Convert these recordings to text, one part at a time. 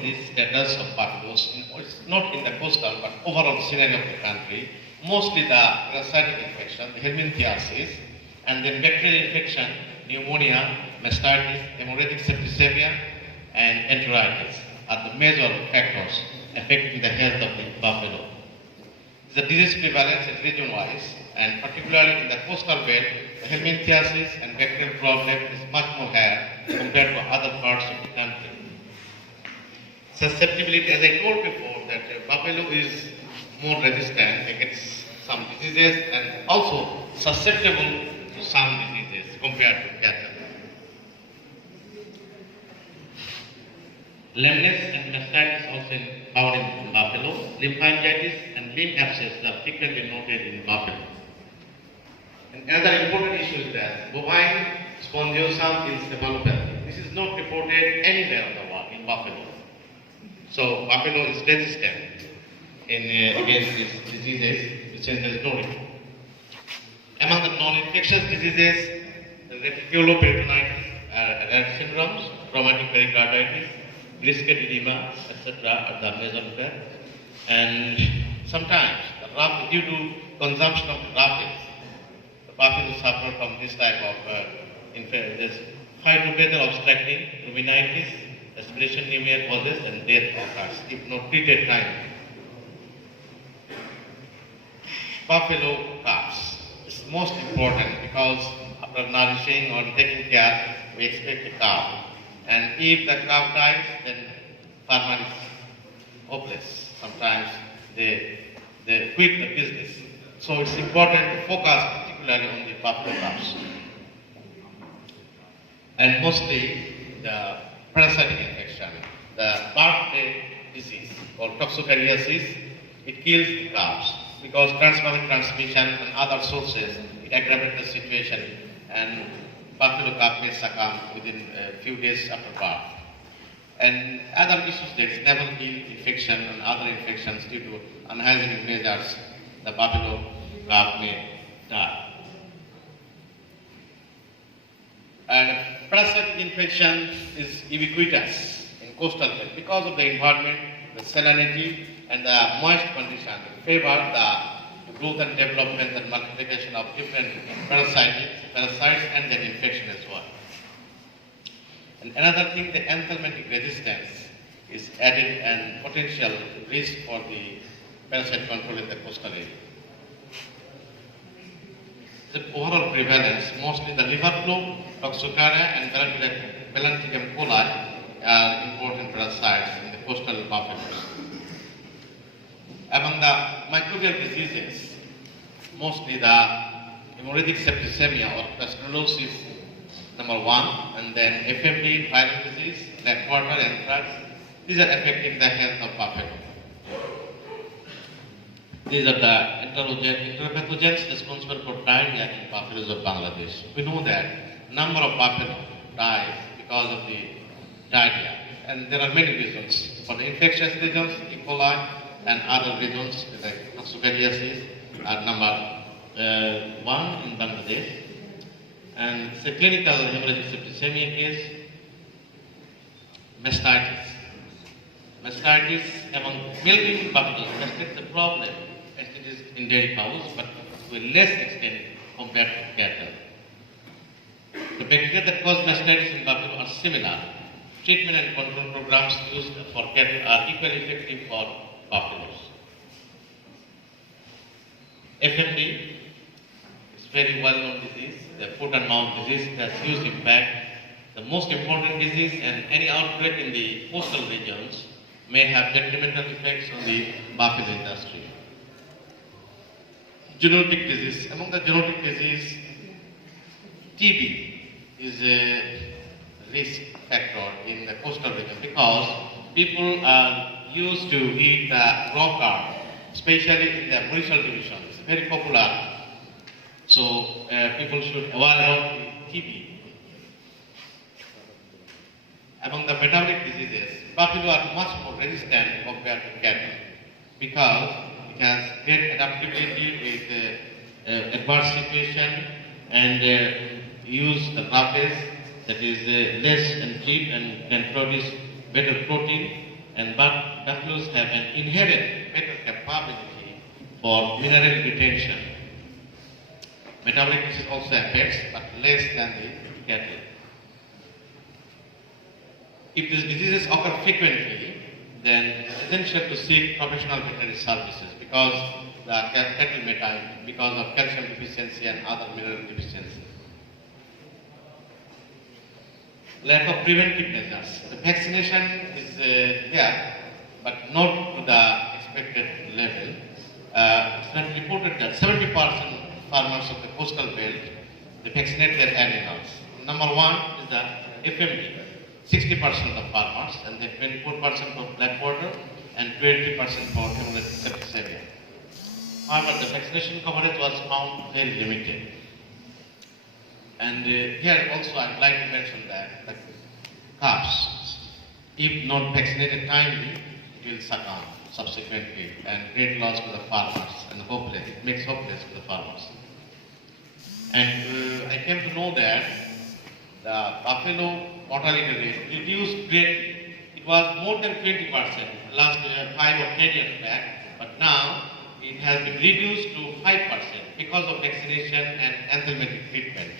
disease status of buffaloes, it's not in the coastal but overall scenario of the country, mostly the parasitic infection, the helminthiasis, and then bacterial infection, pneumonia, mastitis, hemorrhagic septicemia, and enteritis are the major factors affecting the health of the buffalo. The disease prevalence is region-wise, and particularly in the coastal belt, the helminthiasis and bacterial problem is much more higher compared to other parts of the country. Susceptibility, as I told before, that buffalo is more resistant against some diseases and also susceptible to some diseases compared to cattle. Lameness and mastitis also found in buffalo. Lymphangitis and limb abscess are frequently noted in buffalo. And another important issue is that bovine spongiosum encephalopathy. This is not reported anywhere in the world in buffalo. So buffalo is resistant against these diseases, which there is no report. Among the non-infectious diseases, the reticuloperitonitis, rare syndromes, traumatic pericarditis, grisket edema, etc. are the major effects. And sometimes, due to consumption of rabbits, the buffalo suffer from this type of infection. Hydrobetal obstructing pneumonitis, aspiration pneumonia causes, and death occurs if not treated timely. Buffalo calves is most important because after nourishing or taking care, we expect a calf. And if the calf dies, then farmer is hopeless. Sometimes they quit the business. So it's important to focus particularly on the buffalo calves. And mostly the parasitic infection, the birthday disease called toxocariasis, it kills the calves because transparent transmission and other sources, it aggravates the situation, and buffalo calf may succumb within a few days after birth. And other issues, there is navel heel infection and other infections due to unhygienic measures, the buffalo calf may die. And parasitic infection is ubiquitous in coastal belt because of the environment, the salinity, and the moist condition favor the growth and development and multiplication of different parasites and their infection as well. And another thing, the anthelmintic resistance is added and potential risk for the parasite control in the coastal area. The overall prevalence, mostly the liver flu, toxocaria, and Balanticum coli are important parasites in the coastal buffaloes. Among the microbial diseases, mostly the hemorrhagic septicemia or tuberculosis, number one, and then FMD, viral disease, blackwater, anthrax. These are affecting the health of buffalo. These are the enteropathogens responsible for diarrhea in buffaloes of Bangladesh. We know that number of buffalo die because of the diarrhea, and there are many reasons. For the infectious reasons, E. coli, and other reasons like toxocariasis are number one in Bangladesh. And it's a clinical hemorrhagic septicemia case. Mastitis. Mastitis among milking buffaloes, mastitis is a problem as it is in dairy cows, but to a less extent compared to cattle. The bacteria that cause mastitis in buffalo are similar. Treatment and control programs used for cattle are equally effective for buffaloes. FMD is very well-known disease, the foot and mouth disease. It has huge impact. The most important disease, and any outbreak in the coastal regions may have detrimental effects on the buffalo industry. Zoonotic disease. Among the zoonotic disease, TB is a risk factor in the coastal region because people are used to eat the raw carp, especially in the Mauritius division. It's very popular. So people should avoid TB. Among the metabolic diseases, buffalo are much more resistant compared to cattle because it has great adaptability with adverse situation and use the grass that is less and cheap and can produce better protein and buffaloes have an inherent better capability for mineral retention. Metabolic disease also affects, but less than the cattle. If these diseases occur frequently, then it's essential to seek professional veterinary services because the cattle may die because of calcium deficiency and other mineral deficiency. Lack of preventive measures. The vaccination is there, but not to the expected level. It's been reported that 70% farmers of the coastal belt they vaccinate their animals. Number one is the FMD. 60% of farmers, and then 24% for blackwater and 20% for hemolytic septicemia. However, the vaccination coverage was found very limited. And here also I'd like to mention that the calves, if not vaccinated timely, will succumb subsequently and great loss to the farmers and hopeless. It makes hopeless to the farmers. And I came to know that the buffalo mortality rate reduced greatly. It was more than 20% last 5 or 10 years back, but now it has been reduced to 5% because of vaccination and anthelmintic treatment.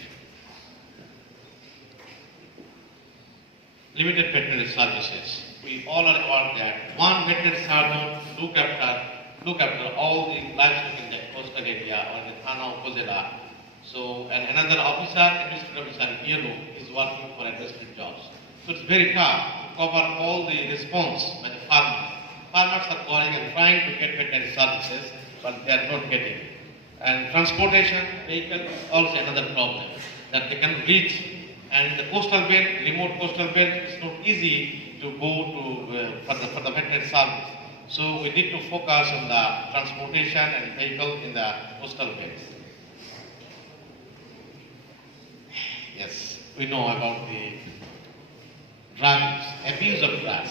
Limited veterinary services. We all are aware that one veterinary surgeon look after all the livestock in the coastal area or in the Thana Upazila. So, and another officer, administrative officer, yellow, is working for administrative jobs. So it's very tough to cover all the response by the farmers. Farmers are calling and trying to get veterinary services, but they are not getting. And transportation vehicle is also another problem that they can reach. And the coastal belt, remote coastal belt, it's not easy to go to for the veterinary service. So we need to focus on the transportation and vehicle in the coastal belts. Yes, we know about the drugs, abuse of drugs.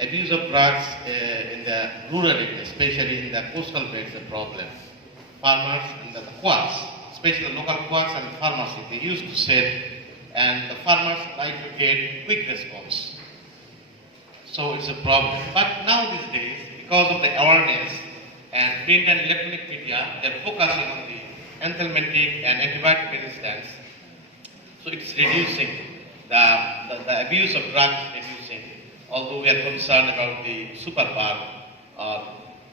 Abuse of drugs in the rural areas, especially in the coastal belts, is a problem. Farmers and the quacks, especially the local quacks and pharmacy, they used to sell, and the farmers like to get quick response. So it's a problem. But now these days, because of the awareness and print and electronic media, they're focusing on the anthelmintic and antibiotic resistance. So it's reducing, the abuse of drugs is reducing, although we are concerned about the superbug or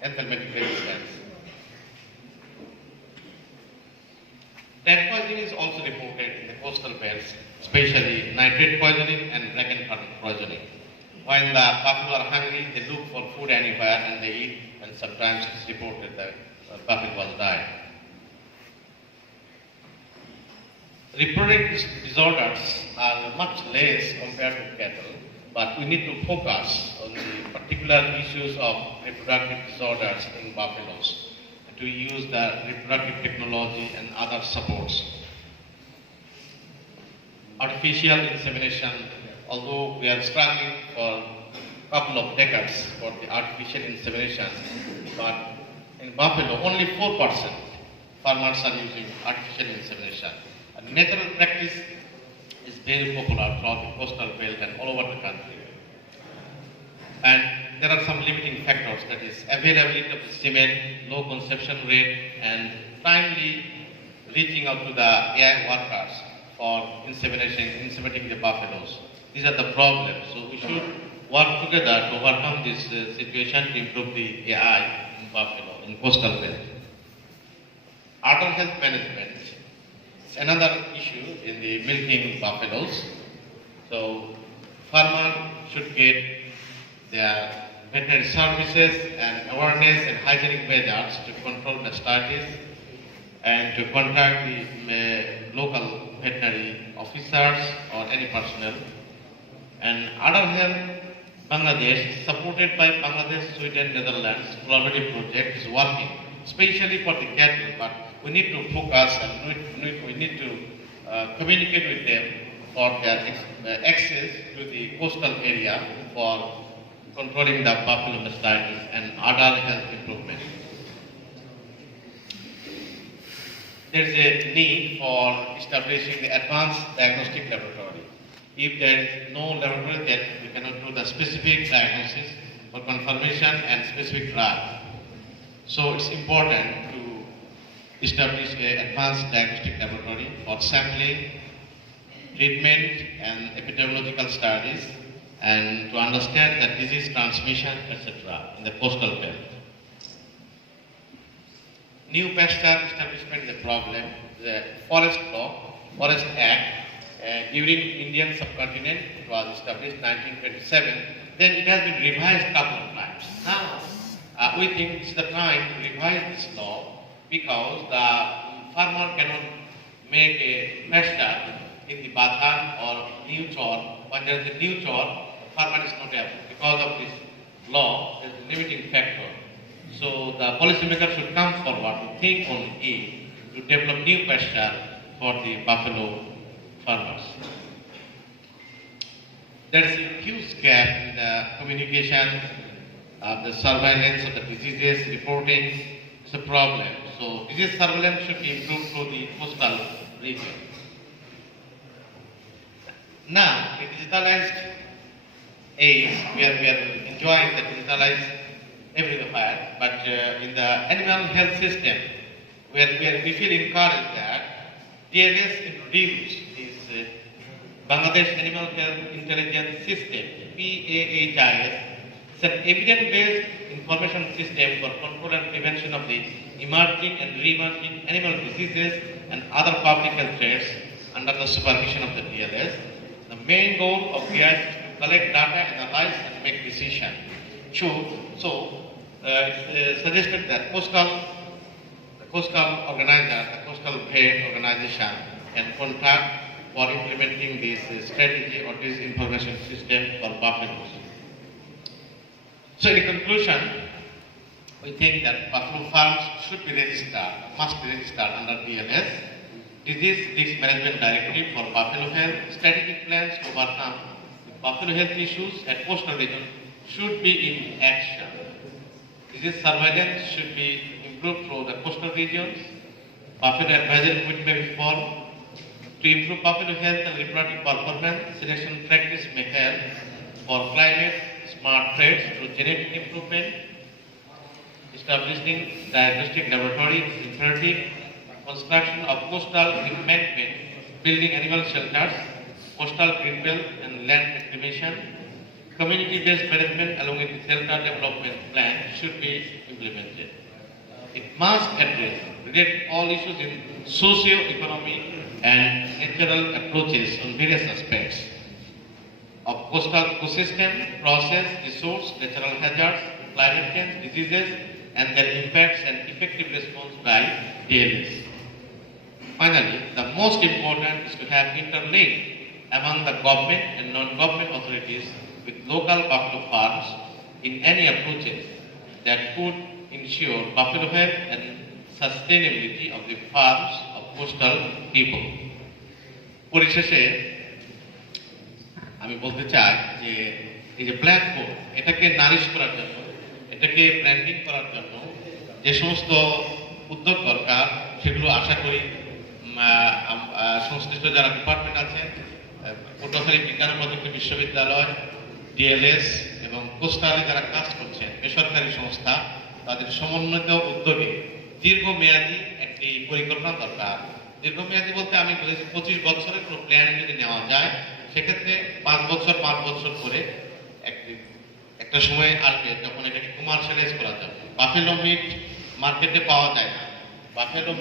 anthelmintic resistance. Rat poisoning is also reported in the coastal belts, especially nitrate poisoning and dragon poisoning. When the buffalo are hungry, they look for food anywhere and they eat, and sometimes it's reported that buffalo was died. Reproductive disorders are much less compared to cattle, but we need to focus on the particular issues of reproductive disorders in buffaloes to use the reproductive technology and other supports. Artificial insemination, although we are struggling for a couple of decades for the artificial insemination, but in buffalo only 4% farmers are using artificial insemination. And natural practice is very popular throughout the coastal belt and all over the country. And there are some limiting factors, that is availability of the semen, low conception rate, and timely reaching out to the AI workers for inseminating the buffaloes. These are the problems. So we should work together to overcome this situation to improve the AI in buffalo, in coastal belt. Udder health management is another issue in the milking buffaloes. So farmers should get their veterinary services and awareness and hygienic measures to control mastitis and to contact the local veterinary officers or any personnel. And Udder Health Bangladesh, supported by Bangladesh, Sweden, Netherlands, collaborative project is working, especially for the cattle, but we need to focus and we need to communicate with them for their access to the coastal area for controlling the buffalo mastitis and udder health improvement. There is a need for establishing the advanced diagnostic laboratory. if there is no laboratory, then we cannot do the specific diagnosis or confirmation and specific drug. So it's important to establish an advanced diagnostic laboratory for sampling, treatment and epidemiological studies, and to understand the disease transmission, etc. in the coastal belt. New pasture establishment is a problem. The Forest Law, Forest Act, during Indian subcontinent, it was established 1927. Then it has been revised a couple of times. Now, we think it's the time to revise this law because the farmer cannot make a pasture in the Badhan or new chor. When there is a new chor, the farmer is not able. Because of this law, there is a limiting factor. So the policymakers should come forward to think on it to develop new pasture for the buffalo farmers. There is a huge gap in the communication, the surveillance of the diseases, reporting is a problem. So disease surveillance should be improved through the coastal region. Now, the digitalized age, we are enjoying the digitalized everywhere, but in the animal health system, we feel encouraged that DLS introduced this Bangladesh Animal Health Intelligence System, PAHIS. It's an evidence-based information system for control and prevention of the emerging and re-emerging animal diseases and other public health threats under the supervision of the DLS. The main goal of PAHIS is to collect data, analyze, and make decisions. It's suggested that the coastal vet organization can contact for implementing this strategy or this information system for buffaloes. So in conclusion, we think that buffalo farms should be registered, must be registered under DLS. Disease Risk Management Directive for buffalo health, strategic plans to overcome buffalo health issues at coastal region should be in action. Disease surveillance should be improved through the coastal regions. Buffalo advisory committee may be formed. To improve buffalo health and reproductive performance, selection practice may help for climate smart traits through genetic improvement. Establishing diagnostic laboratory is imperative. Construction of coastal embankment, building animal shelters, coastal greenbelt and land reclamation. Community-based management along with the shelter development plan should be implemented. It must address all issues in socio-economic and natural approaches on various aspects of coastal ecosystem, process, resource, natural hazards, climate change, diseases, and their impacts and effective response by DLS. Finally, the most important is to have interlink among the government and non-government authorities with local buffalo farms in any approaches that could ensure buffalo health and sustainability of the farms of coastal people. পরিশেষে আমি বলতে চাই যে এই যে black board এটাকে Nourish করার জন্য, এটাকে ব্র্যান্ডিং করার জন্য যে সমস্ত উদ্যোগ দরকার সেগুলো আশা করি সংশ্লিষ্ট যারা ডিপার্টমেন্ট আছে, পটুয়াখালী বিজ্ঞান ও প্রযুক্তি বিশ্ববিদ্যালয়, ডিএলএস এবং কোস্টালে যারা কাজ করছেন বেসরকারি সংস্থা, তাদের সমন্বিত উদ্যোগে দীর্ঘমেয়াদী একটি পরিকল্পনা দরকার। দীর্ঘমেয়াদী বলতে আমি বলেছি 25 বছরের কোনো প্ল্যান যদি নেওয়া যায়, সেক্ষেত্রে 5 বছর করে একটা সময় আসবে যখন এটাকে কমার্শিয়ালাইজ করা যাবে। বাফেলো মিট মার্কেটে পাওয়া যায় না, বাফেলো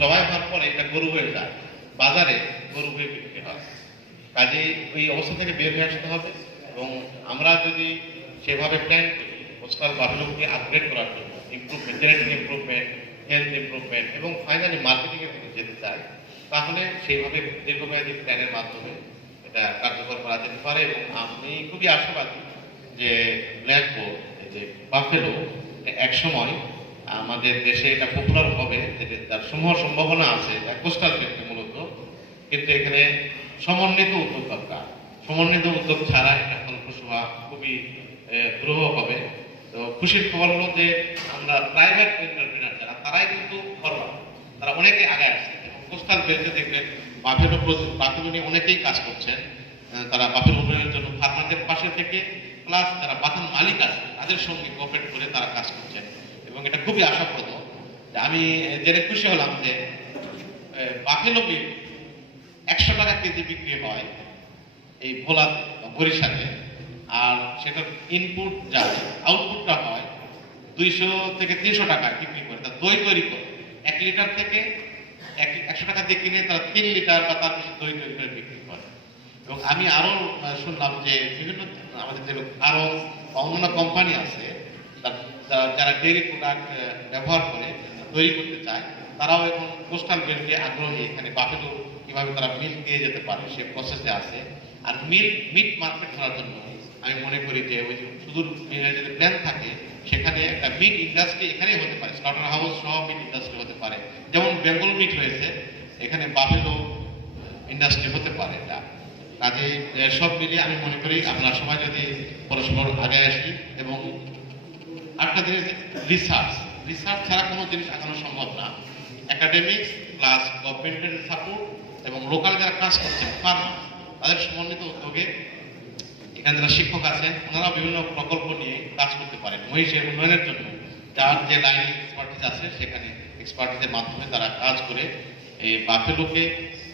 জবাই হওয়ার পরে এটা গরু হয়ে যায়, বাজারে গরু হয়ে বিক্রি হয়। কাজেই ওই অবস্থা থেকে বের হয়ে আসতে হবে এবং আমরা যদি সেভাবে প্ল্যান করি কোস্টাল বাফেলোকে আপগ্রেড করার জন্য, improvement, genetic improvement, health improvement এবং ফাইনালি মার্কেটিংয়ের দিকে যেতে চাই, তাহলে সেইভাবে দীর্ঘমেয়াদী প্ল্যানের মাধ্যমে এটা কার্যকর করা যেতে পারে। এবং আমি খুবই আশাবাদী যে ব্ল্যাক বোর্ড, যে বাফেলো একসময় আমাদের দেশে এটা পপুলার হবে, তার সমূহ সম্ভাবনা আছে কোস্টাল বেল্টে মূলত, কিন্তু এখানে সমন্বিত উদ্যোগ দরকার। সমন্বিত উদ্যোগ ছাড়া এটা ফলপ্রসূ হওয়া খুবই দুরূহ হবে। তো খুশির খবর হলো যে আমরা প্রাইভেট এন্টারপ্রেনার যারা, তারাই কিন্তু ফরওয়ার্ড, তারা অনেকে আগে আসছে এবং কোস্টাল বেল্টে দেখবেন বাফেলো নিয়ে অনেকেই কাজ করছেন। তারা বাফেলো উন্নয়নের জন্য ফার্মারদের পাশে থেকে প্লাস যারা বাথান মালিক আছে তাদের সঙ্গে কোঅপারেট করে তারা কাজ করছেন এবং এটা খুবই আশাপ্রদ। আমি জেনে খুশি হলাম যে বাফেলো মিট 100 টাকা কেজি বিক্রি হয় এই ভোলা বরিশালে, আর সেটার ইনপুট যা আউটপুটটা হয় 200 থেকে 300 টাকা বিক্রি করে। তার দই তৈরি করে 1 লিটার থেকে 100 টাকা দিয়ে কিনে তারা 3 লিটার বা তার বেশি দই তৈরি করে বিক্রি করে। এবং আমি আরো শুনলাম যে বিভিন্ন আমাদের যে আরো অন্যান্য কোম্পানি আছে যারা ডেইরি প্রোডাক্ট ব্যবহার করে তৈরি করতে চায়, তারাও এখন কোস্টাল বেল্টে আগ্রহী এখানে বাফেলো কিভাবে তারা মিল্ক দিয়ে যেতে পারে সে প্রসেসে আছে। আর মিট মার্কেট করার জন্য আমি মনে করি যে ওই শুধু যদি প্ল্যান থাকে সেখানে একটা মিট ইন্ডাস্ট্রি এখানেই হতে পারে, স্লটার হাউস সহ মিট ইন্ডাস্ট্রি হতে পারে, যেমন বেঙ্গল মিট হয়েছে, এখানে বাফেলো ইন্ডাস্ট্রি হতে পারে। এটা কাজে সব মিলিয়ে আমি মনে করি আপনারা সবাই যদি পরস্পর আগে আসি এবং আরেকটা জিনিস রিসার্চ ছাড়া কোনো জিনিস আগানো সম্ভব না। একাডেমিক্স প্লাস গভর্নমেন্টের সাপোর্ট এবং লোকাল যারা কাজ করছেন ফার্মার তাদের সমন্বিত উদ্যোগে এখানে যারা শিক্ষক আছেন ওনারা বিভিন্ন প্রকল্প নিয়ে কাজ করতে পারেন মহিষের উন্নয়নের জন্য। যার যে লাইনে এক্সপার্টিস আছে সেখানে এক্সপার্টিসের মাধ্যমে তারা কাজ করে এই বাফেলোকে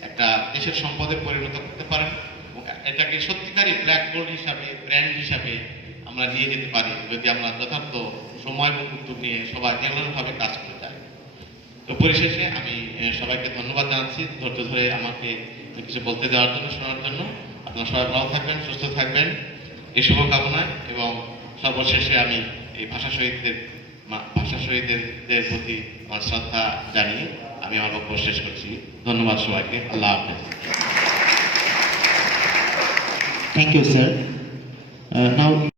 একটা দেশের সম্পদে পরিণত করতে পারেন এবং এটাকে সত্যিকারই ব্ল্যাক গোল্ড হিসাবে ব্র্যান্ড হিসাবে আমরা নিয়ে যেতে পারি যদি আমরা যথার্থ সময় এবং উদ্যোগ নিয়ে সবাই নিয়মিতভাবে কাজ করে যাই। তো পরিশেষে আমি সবাইকে ধন্যবাদ জানাচ্ছি ধৈর্য ধরে আমাকে কিছু বলতে দেওয়ার জন্য, শোনার জন্য। আপনারা সবাই ভালো থাকবেন, সুস্থ থাকবেন এই শুভকামনায়। এবং সর্বশেষে আমি এই ভাষা শহীদদের প্রতি আমার শ্রদ্ধা জানিয়ে আমি আমার বক্তব্য শেষ করছি। ধন্যবাদ সবাইকে। আল্লাহ হাফেজ। Thank you, sir. Now